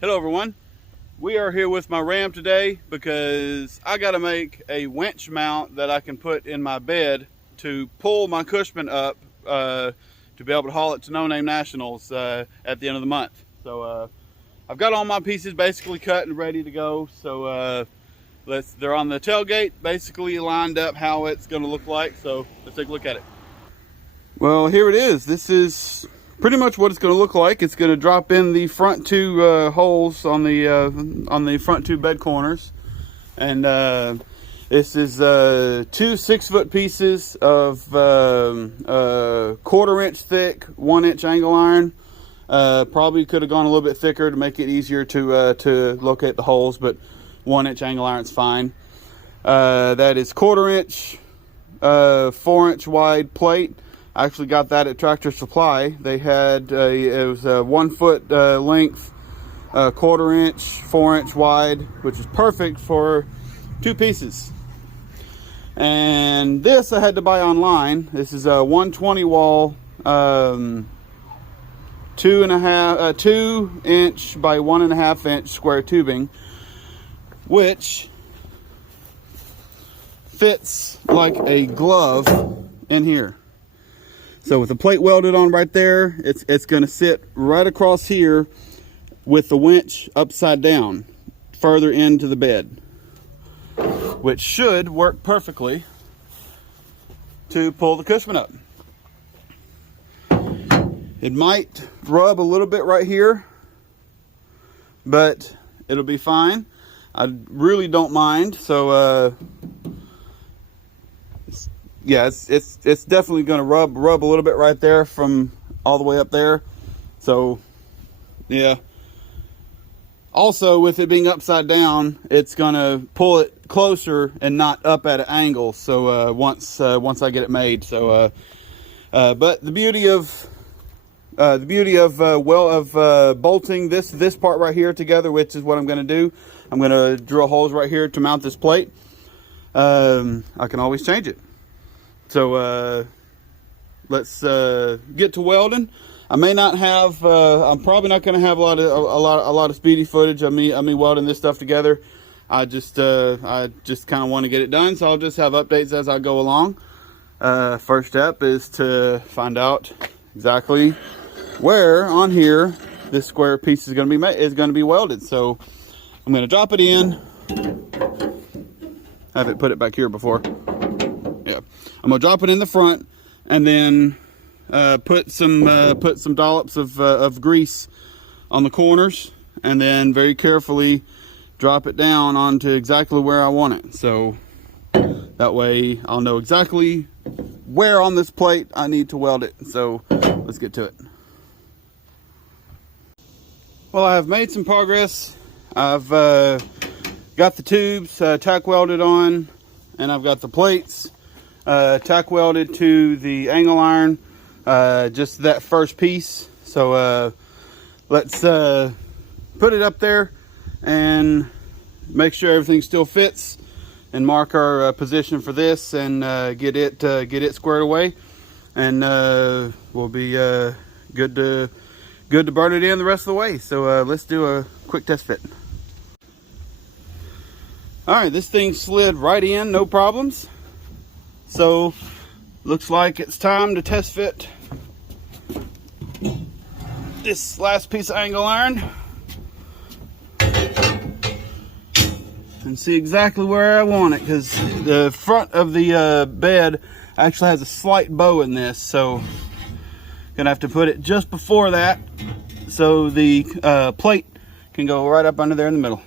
Hello everyone. We are here with my Ram today because I got to make a winch mount that I can put in my bed to pull my Cushman up to be able to haul it to No Name Nationals at the end of the month. So I've got all my pieces basically cut and ready to go. So they're on the tailgate, basically lined up how it's going to look like. So let's take a look at it. Well, here it is. This is pretty much what it's going to look like. It's going to drop in the front two holes on the front two bed corners, and this is two 6-foot pieces of 1/4 inch thick 1-inch angle iron. Probably could have gone a little bit thicker to make it easier to locate the holes, but 1-inch angle iron is fine. That is 1/4 inch 4-inch wide plate. I actually got that at Tractor Supply. They had it was a 1 foot length, 1/4 inch, 4-inch wide, which is perfect for 2 pieces. And this I had to buy online. This is a 120 wall, 2 inch by 1.5 inch square tubing, which fits like a glove in here. So with the plate welded on right there, it's going to sit right across here with the winch upside down further into the bed, which should work perfectly to pull the Cushman up. It might rub a little bit right here, but it'll be fine. I really don't mind. So yeah, it's definitely going to rub a little bit right there from all the way up there. So yeah. Also, with it being upside down, it's going to pull it closer and not up at an angle. So once I get it made. So but the beauty of bolting this part right here together, which is what I'm going to do. I'm going to drill holes right here to mount this plate. I can always change it. So let's get to welding. I may not have. I'm probably not going to have a lot of speedy footage of me welding this stuff together. I just kind of want to get it done, so I'll just have updates as I go along. First step is to find out exactly where on here this square piece is going to be welded. So I'm going to drop it in. I haven't put it back here before. Yeah, I'm gonna drop it in the front, and then put some dollops of grease on the corners, and then very carefully drop it down onto exactly where I want it. So that way I'll know exactly where on this plate I need to weld it. So let's get to it. Well, I have made some progress. I've got the tubes tack welded on, and I've got the plates tack welded to the angle iron, just that first piece. So let's put it up there and make sure everything still fits, and mark our position for this, and get it squared away, and we'll be good to burn it in the rest of the way. So let's do a quick test fit. All right, this thing slid right in, no problems. So looks like it's time to test fit this last piece of angle iron and see exactly where I want it, because the front of the bed actually has a slight bow in this, so gonna have to put it just before that so the plate can go right up under there in the middle.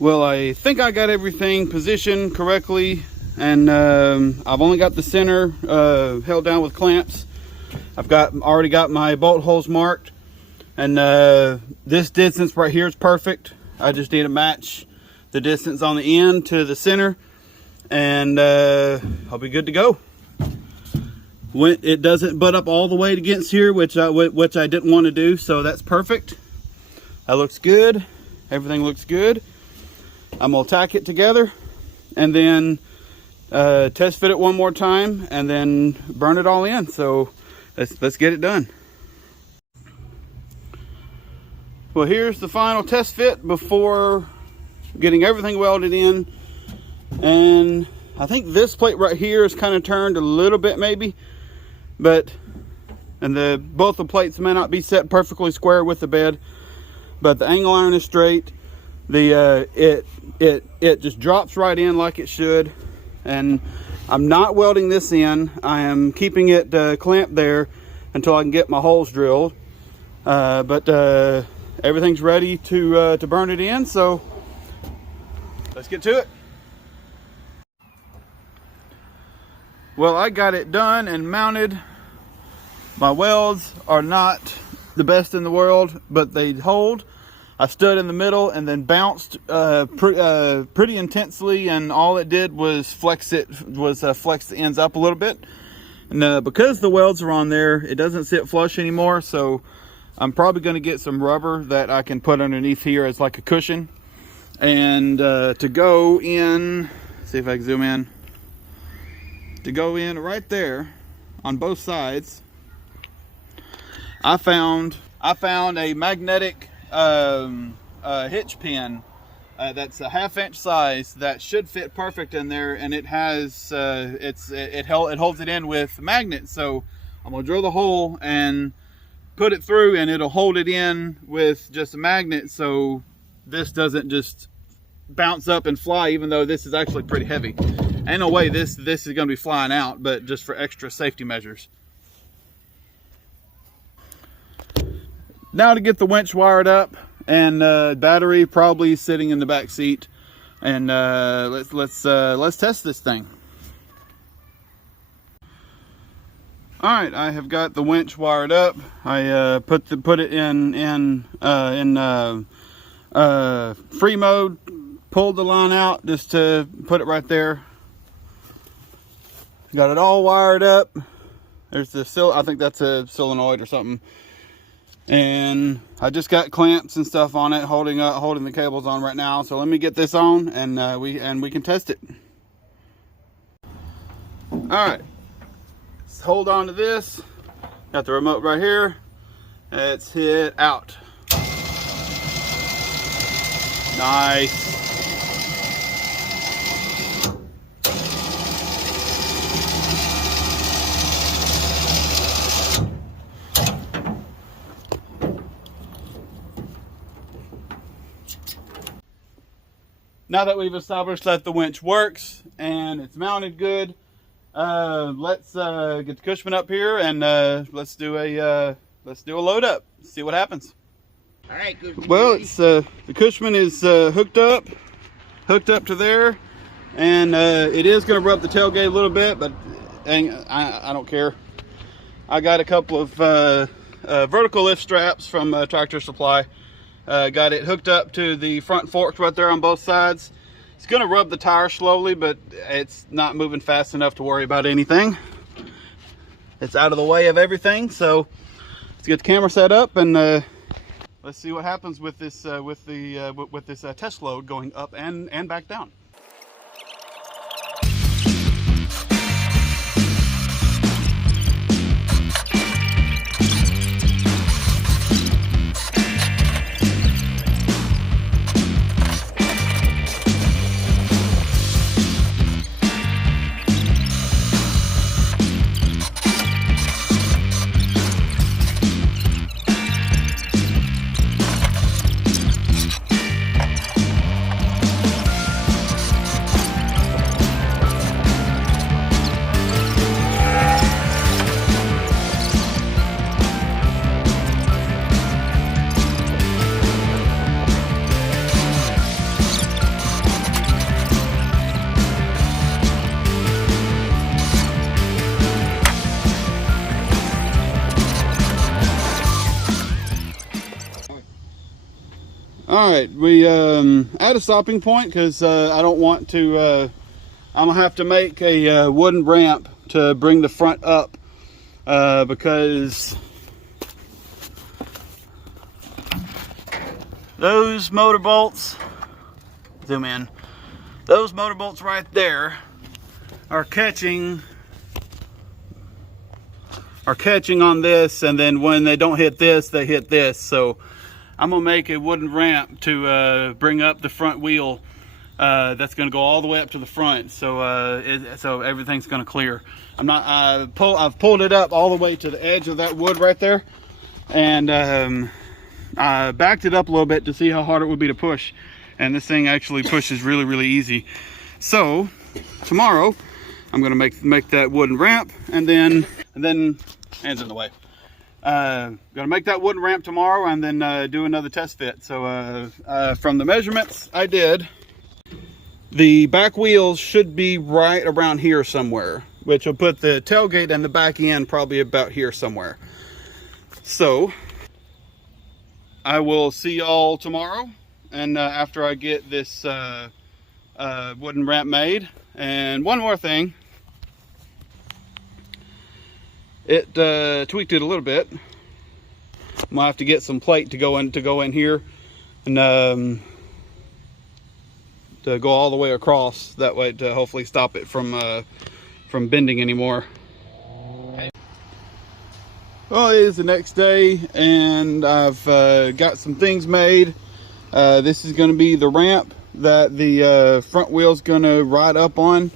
Well, I think I got everything positioned correctly, and I've only got the center held down with clamps. I've already got my bolt holes marked, and this distance right here is perfect. I just need to match the distance on the end to the center, and I'll be good to go. When it doesn't butt up all the way against here, which I didn't want to do, so that's perfect. That looks good. Everything looks good. I'm gonna tack it together, and then test fit it one more time, and then burn it all in. So let's get it done. Well, here's the final test fit before getting everything welded in. And I think this plate right here is kind of turned a little bit maybe, but both the plates may not be set perfectly square with the bed, but the angle iron is straight. It just drops right in like it should. And I'm not welding this in. I am keeping it clamped there until I can get my holes drilled. But everything's ready to burn it in, so let's get to it. Well, I got it done and mounted. My welds are not the best in the world, but they hold. I stood in the middle and then bounced pretty intensely, and all it did was flex the ends up a little bit. And because the welds are on there, it doesn't sit flush anymore, so I'm probably going to get some rubber that I can put underneath here as like a cushion. And to go in, see if I can zoom in, to go in right there on both sides, I found a magnetic hitch pin that's a 1/2 inch size that should fit perfect in there, and it has it holds it in with magnets. So I'm gonna drill the hole and put it through, and it'll hold it in with just a magnet, so this doesn't just bounce up and fly, even though this is actually pretty heavy. Ain't no way this is gonna be flying out, but just for extra safety measures. Now to get the winch wired up, and battery probably sitting in the back seat, and let's test this thing. All right, I have got the winch wired up. I put it in free mode, pulled the line out just to put it right there. Got it all wired up. There's the I think that's a solenoid or something. And I just got clamps and stuff on it, holding the cables on right now. So let me get this on, and we can test it. All right, let's hold on to this. Got the remote right here. Let's hit out. Nice. Now that we've established that the winch works and it's mounted good, let's get the Cushman up here, and let's do a load up. See what happens. All right, good. Well, it's the Cushman is hooked up to there, and it is going to rub the tailgate a little bit, but I don't care. I got a couple of vertical lift straps from Tractor Supply. Got it hooked up to the front forks right there on both sides. It's going to rub the tire slowly, but it's not moving fast enough to worry about anything. It's out of the way of everything, so let's get the camera set up, and let's see what happens with this test load going up and back down. All right, we at a stopping point because I don't want to. I'm gonna have to make a wooden ramp to bring the front up because those motor bolts. Zoom in. Those motor bolts right there are catching on this, and then when they don't hit this, they hit this. So I'm gonna make a wooden ramp to bring up the front wheel. That's gonna go all the way up to the front, so everything's gonna clear. I've pulled it up all the way to the edge of that wood right there, and I backed it up a little bit to see how hard it would be to push, and this thing actually pushes really easy. So tomorrow I'm gonna make that wooden ramp, and then hands in the way. Gonna make that wooden ramp tomorrow, and then do another test fit. So from the measurements I did, the back wheels should be right around here somewhere, which will put the tailgate and the back end probably about here somewhere. So I will see y'all tomorrow, and after I get this wooden ramp made. And one more thing, it tweaked it a little bit. I'm gonna have to get some plate to go in here, and to go all the way across, that way to hopefully stop it from bending anymore. Well, it is the next day, and I've got some things made. This is going to be the ramp that the front wheel's going to ride up on.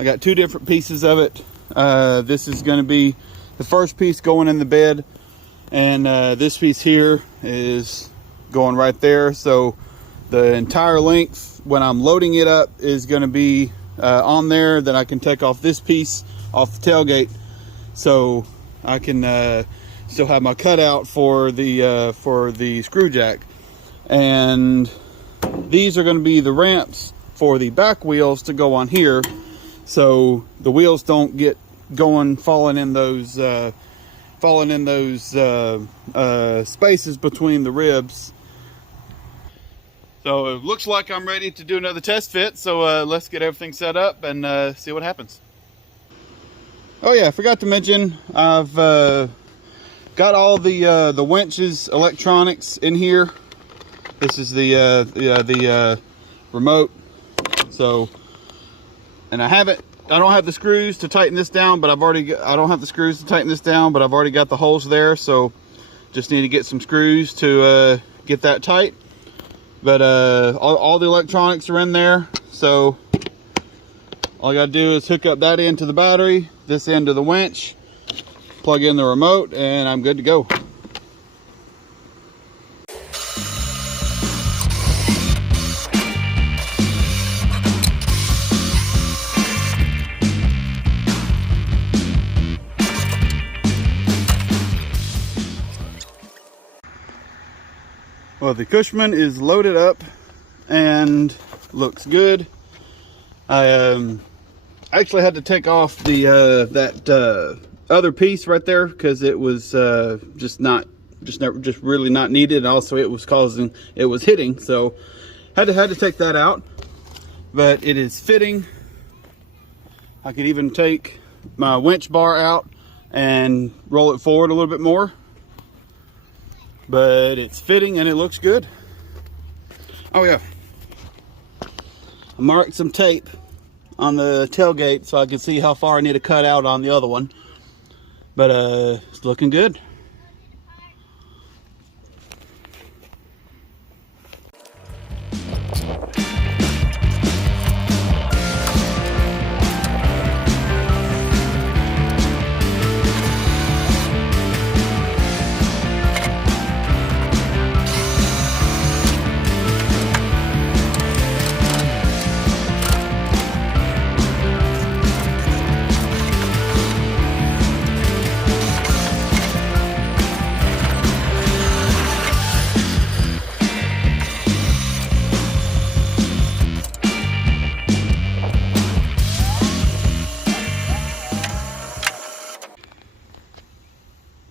I got two different pieces of it. This is going to be the first piece going in the bed, and this piece here is going right there. So the entire length, when I'm loading it up, is going to be on there. Then I can take off this piece off the tailgate, so I can still have my cutout for the screw jack. And these are going to be the ramps for the back wheels to go on here, so the wheels don't get falling in those spaces between the ribs. So it looks like I'm ready to do another test fit, so let's get everything set up and see what happens. Oh yeah, I forgot to mention, I've got all the Winch's electronics in here. This is the remote. So, and I don't have the screws to tighten this down, but I don't have the screws to tighten this down, but I've already got the holes there. So just need to get some screws to get that tight. But all the electronics are in there. So all I gotta do is hook up that end to the battery, this end to the winch, plug in the remote, and I'm good to go. Well, the Cushman is loaded up and looks good. I actually had to take off the that other piece right there because it was just really not needed, and also it was hitting, so had to take that out. But it is fitting. I could even take my winch bar out and roll it forward a little bit more, but it's fitting and it looks good. Oh yeah, I marked some tape on the tailgate so I can see how far I need to cut out on the other one, but it's looking good.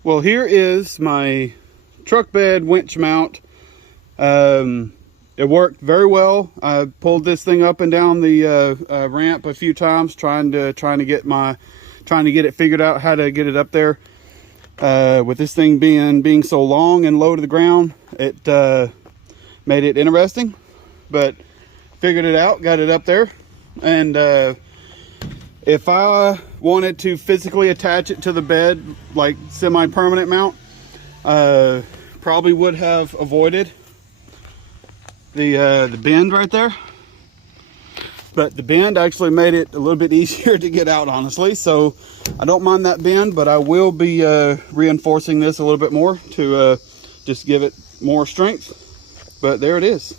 Well, here is my truck bed winch mount. It worked very well. I pulled this thing up and down the ramp a few times, trying to get it figured out how to get it up there. With this thing being so long and low to the ground, it made it interesting, but figured it out, got it up there. And if I wanted to physically attach it to the bed, like semi-permanent mount, probably would have avoided the bend right there, but the bend actually made it a little bit easier to get out, honestly. So I don't mind that bend, but I will be reinforcing this a little bit more to just give it more strength. But there it is.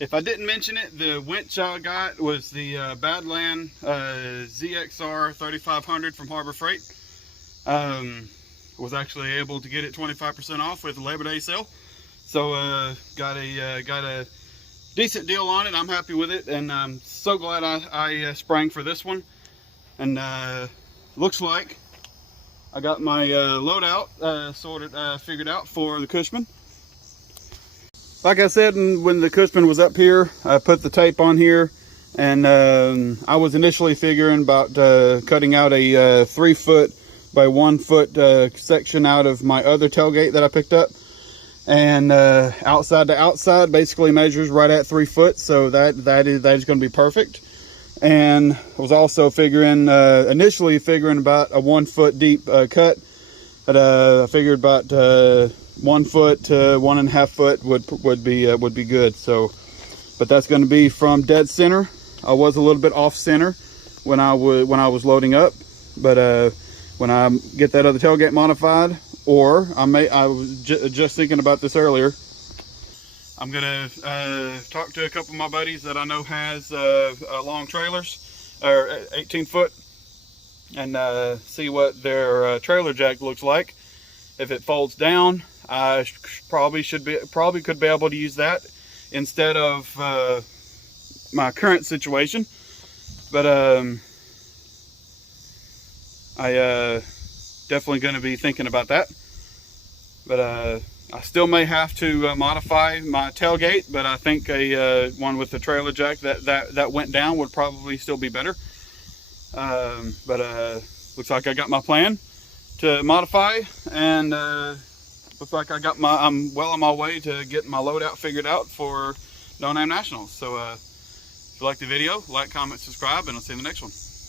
If I didn't mention it, the winch I got was the Badland ZXR 3500 from Harbor Freight. Was actually able to get it 25% off with the Labor Day sale. So got a decent deal on it. I'm happy with it, and I'm so glad I sprang for this one. And looks like I got my loadout figured out for the Cushman. Like I said, when the Cushman was up here, I put the tape on here, and I was initially figuring about cutting out a 3 foot by 1 foot section out of my other tailgate that I picked up, and outside to outside basically measures right at 3 foot, so that is going to be perfect. And I was also initially figuring about a 1 foot deep cut, but I figured about 1 foot to 1.5 foot would be good. So, but that's going to be from dead center. I was a little bit off center when I was loading up, but when I get that other tailgate modified, or I was just thinking about this earlier, I'm gonna talk to a couple of my buddies that I know has long trailers, or 18 foot, and see what their trailer jack looks like. If it folds down, I probably could be able to use that instead of my current situation. But I definitely going to be thinking about that. But I still may have to modify my tailgate, but I think a one with the trailer jack that went down would probably still be better. But looks like I got my plan to modify, and looks like I'm well on my way to getting my loadout figured out for No Name Nationals. So if you like the video, like, comment, subscribe, and I'll see you in the next one.